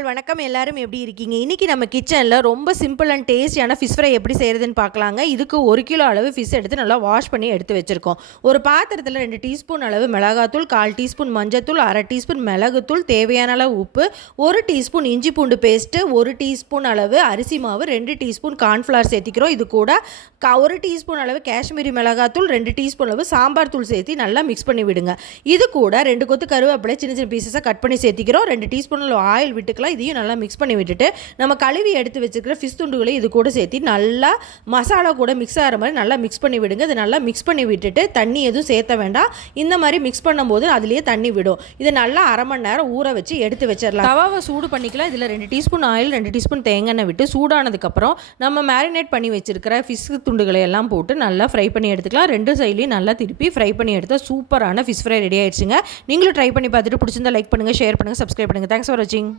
All வணக்கம். எல்லாரும் எப்படி இருக்கீங்க? இன்றைக்கி நம்ம கிச்சனில் ரொம்ப சிம்பிள் அண்ட் டேஸ்டியான ஃபிஷ் ஃப்ரை எப்படி செய்கிறதுன்னு பார்க்கலாங்க. இதுக்கு 1 கிலோ அளவு ஃபிஷ் எடுத்து நல்லா வாஷ் பண்ணி எடுத்து வச்சுருக்கோம். ஒரு பாத்திரத்தில் 2 டீஸ்பூன் அளவு மிளகாத்தூள், 1/4 டீஸ்பூன் மஞ்சத்தூள், 1/2 டீஸ்பூன் மிளகுத்தூள், தேவையான அளவு உப்பு, 1 டீஸ்பூன் இஞ்சி பூண்டு பேஸ்ட்டு, 1 டீஸ்பூன் அளவு அரிசி மாவு, 2 டீஸ்பூன் கார்ன்ஃப்ளவர் சேர்த்திக்கிறோம். இது கூட 1 டீஸ்பூன் அளவு காஷ்மீரி மிளகாத்தூள், 2 டீஸ்பூன் அளவு சாம்பார் தூள் சேர்த்து நல்லா மிக்ஸ் பண்ணி விடுங்க. இது கூட 2 கொத்து கருவேப்பிலை சின்ன சின்ன பீசஸாக கட் பண்ணி சேர்த்திக்கிறோம். 2 டீஸ்பூன் அளவு ஆயில் விட்டுக்கலாம். இதையும் நல்லா மிக்ஸ் பண்ணி விட்டுட்டு நம்ம கழுவி எடுத்து வச்சுக்கிற ஃபிஷ் துண்டுகளை இது கூட சேர்த்து நல்லா மசாலா கூட மிக்ஸ் ஆகிற மாதிரி நல்லா மிக்ஸ் பண்ணி விடுங்க. இது நல்லா மிக்ஸ் பண்ணி விட்டுட்டு தண்ணி எதுவும் சேர்த்த வேண்டாம். இந்த மாதிரி மிக்ஸ் பண்ணும்போது அதுலேயே தண்ணி விடும். இது நல்லா அரை மணி நேரம் ஊற வச்சு எடுத்து வச்சிடலாம். தவாவை சூடு பண்ணிக்கலாம். இதில் 2 டீஸ்பூன் ஆயில், 2 டீஸ்பூன் தேங்காய் எண்ணெய் விட்டு சூடானதுக்கப்புறம் நம்ம மேரினேட் பண்ணி வச்சிருக்கிற ஃபிஷ் துண்டுகளை எல்லாம் போட்டு நல்லா ஃப்ரை பண்ணி எடுத்துக்கலாம். 2 சைட்லையும் நல்லா திருப்பி ஃப்ரை பண்ணி எடுத்தால் சூப்பரான ஃபிஷ் ஃப்ரை ரெடி ஆயிடுச்சுங்க. நீங்களும் ட்ரை பண்ணி பார்த்துட்டு பிடிச்சிருந்தா லைக் பண்ணுங்கள், ஷேர் பண்ணுங்கள், சப்ஸ்கிரைப் பண்ணுங்கள். தேங்க்ஸ் ஃபார் வாட்சிங்.